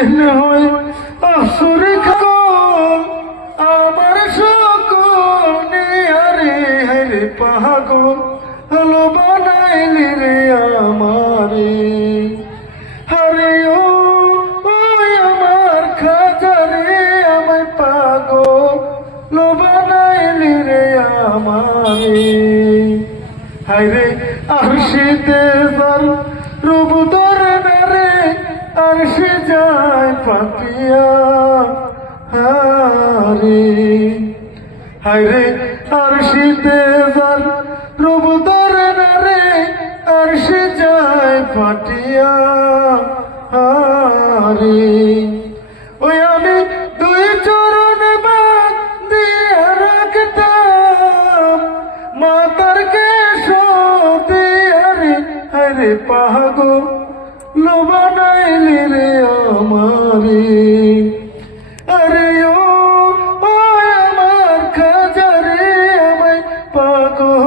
বহুদিন হয় আসর খাগল আমার সকল নিয়ারে হরে পাগল হলো বানাইলি রে আমারে হরে ও আমার খাজারে আমায় পাগল লো বানাইলি রে আমারে হায়রে আরশিতে যার রূপ ধরে না রে আরশে যায় পাতিয়া হারে হায়রে আরশিতে যার রূপ ধরে না রে আরশে যায় পাতিয়া হারে ওই আমি দুই চরণ বাদ দিয়ে রাখতাম মাতার হরে পাগল লো বানাইলি রে আমারে আরে ও আমার খাজারে আমায় পাগল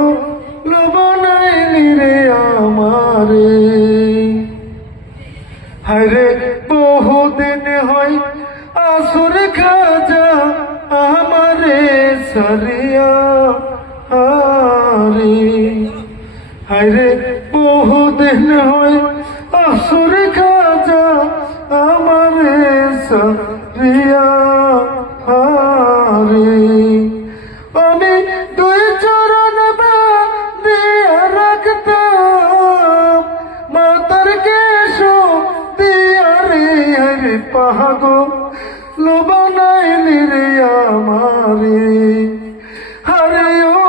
লো বানাইলি রে আমারে হরে বহুদিন হয় আসর খাজা আমারে সরিয়া হারে হরে বহুদিন হয় আসর খাজা আমারে সরিয়া হারে আমি দুই চরণ দিয়ে রাখতাম মাতার কেশ দিয়া রে হরে পাগল লো বানাইলি রে আমারে হরে ও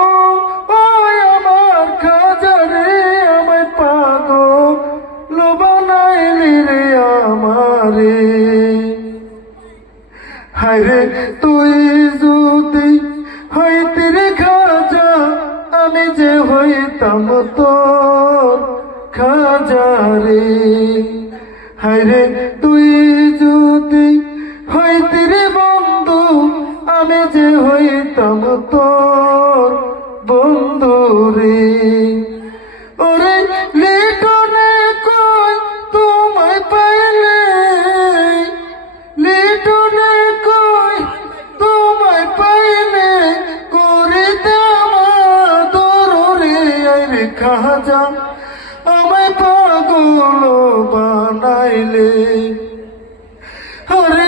আমার খাজারে আমায় পাগল লো বানাইলি রে আমারে হায়রে তুই যদি হইতি রে খাজা আমি যে হইতাম তোর খাজারে হায়রে তুই যদি হইতি রে বন্ধু আমি যে হইতাম তোর বন্ধু রে ওরে লিটনে কই তোমায় পাইলে লিটনে কই তোমায় পাইলে করিতাম তোর রে আরে খাজা আমায় পাগল বানাইলে হরে